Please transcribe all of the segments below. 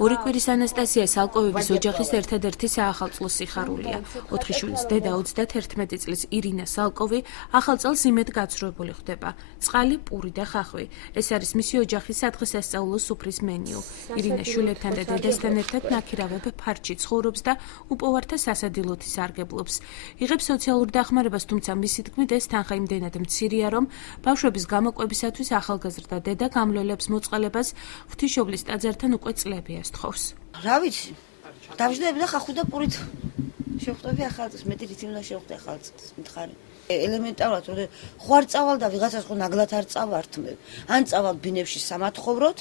ორი კვირის ანასტასია სალკოვების ოჯახის ერთადერთი საახალწლო სიხარულია. 4 შვილის დედა 31 წლის ირინა სალკოვი ახალ წელს იმედ გაცრუებული ხდება. წყალი, პური და ხახვი. ეს არის მისი ოჯახის სადღესასწაულო სუფრის მენიუ. ირინა შვილებთან და დედასთან ერთად ნაქირავებ ფარჩი ცხოვრობს და უპოვართა სასადილოთი სარგებლობს. იღებს სოციალურ დახმარებას, თუმცა მისი თქმით ეს თანხა იმდენად მცირეა, რომ ბავშვების გამოყვებისათვის ახალგაზრდა დედა გამლელებს მოწყალებას ღვთისმშობლის ტაძართან უკვე წლებია სთხოვს. რა ვიცი, დავждები და ხახვი და პურით შევხვდები ახალწელს, მეტი რითი უნდა შევხვდე ახალწელს, მითხარი. ელემენტარულად, რომ ხო არ წავალ და ვიღაცას ხო ნაგლად არ წავართ მე. ან წავალ ბინებში სამათხოვროთ,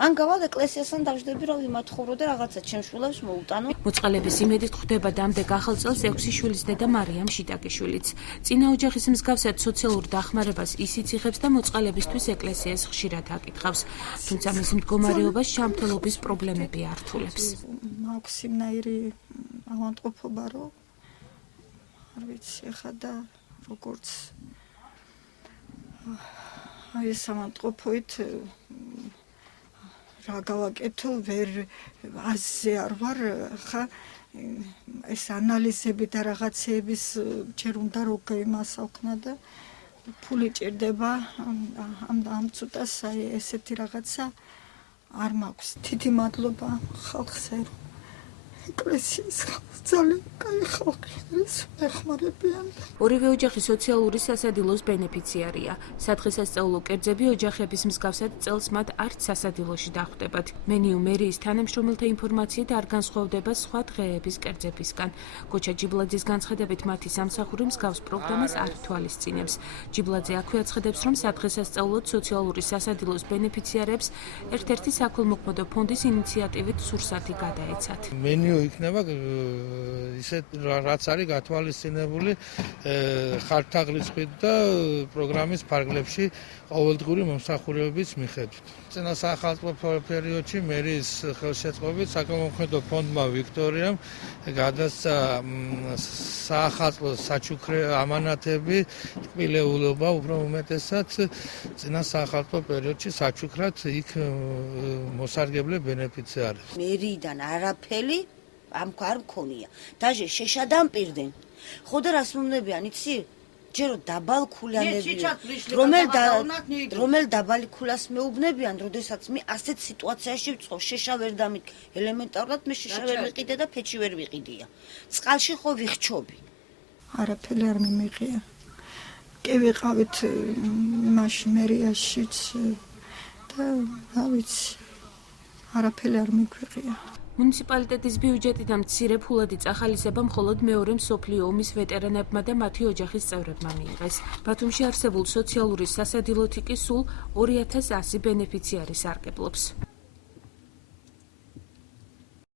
ან გავალ ეკლესიასთან დავждები, რომ ვიმათხოვრო და რაღაცა ჩემს შვილებს მოუტანო. მოწყალების იმედით ხვდება დამდეგ ახალ წელს 6 შვილის დედა მარიამ შიტაკიშვილიც. წინა ოჯახის მსგავსად სოციალურ დახმარებას ისიც იღებს და მოწყალებისთვის ეკლესიას ხშირად აკითხავს. თუმცა მის მდგომარეობას შამთელობის პრობლემები ართულებს. მაქვს იმნაირი ავადმყოფობა, რომ არ ვიცი ხა და როგორც ეს ავადმყოფობით რა გავაკეთო, ვერ აზზე არ ვარ, ხა ეს ანალიზები და რაღაცეების ჯერ უნდა რო გემასაუქნა და ფული ჭირდება ამ ცოტას აი ესეთი რაღაცა არ მაქვს. დიდი მადლობა ხალხზე, რომ ეკლესიის ძალიან კაი ხალხი არის, მეხმარებიან. ორივე ოჯახი სოციალური სასადილოს ბენეფიციარია. სადღესასწაულო კერძები ოჯახების მსგავსად წელს მათ არც სასადილოში დახვდებათ. მენიუ მერიის თანამშრომელთა ინფორმაციით არ განსხვავდება სხვა დღეების კერძებისგან. გოჩა ჯიბლაძის განცხადებით მათი სამსახური მსგავს პროგრამას არ თვალისწინებს. ჯიბლაძე აქვე აცხადებს, რომ სადღესასწაულოდ სოციალური სასადილოს ბენეფიციარებს ერთ-ერთი საქველმოქმედო ფონდის ინიციატივით სურსათი გადაეცათ. იქნება ისეთ რაც არის გათვალისწინებული ხარჯთაღრიცხვით და პროგრამის ფარგლებში ყოველდღიური მომსახურებების მიხედვით. წინა საახალწლო პერიოდში მერის ხელშეწყობით საქველმოქმედო ფონდმა ვიქტორიამ გადასცა საახალწლო საჩუქრე ამანათები, ტკბილეულობა უფრო უმეტესად წინა საახალწლო პერიოდში საჩუქრად იქ მოსარგებლე ბენეფიციარებს. მერიდან არაფერი ამ არ მქონია. დაჟე შეშადამპირდნენ. ხო და რას მომნებიან, იცი? ჯერო დაბალ ქულიანები. რომელ დაბალი ქულას მეუბნებიან, როდესაც მე ასეთ სიტუაციაში ვწყო, შეშა ვერ დამი. ელემენტარულად მე შეშა ვერ ვიყიდე და ფეჩი ვერ ვიყიდია. წყალში ხო ვიხჩობი. არაფერი არ მიმიღია. კი ვიყავით მაშინ მერიაშიც და რა ვიცი. არაფერი არ მიგვიღია. მუნიციპალიტეტის ბიუჯეტიდან მცირე ფულადი წახალისება მხოლოდ მეორე მსოფლიო ომის ვეტერანებმა და მათი ოჯახის წევრებმა მიიღეს. ბათუმში არსებულ სოციალური სასადილოთი კი სულ 2100 ბენეფიციარი სარგებლობს.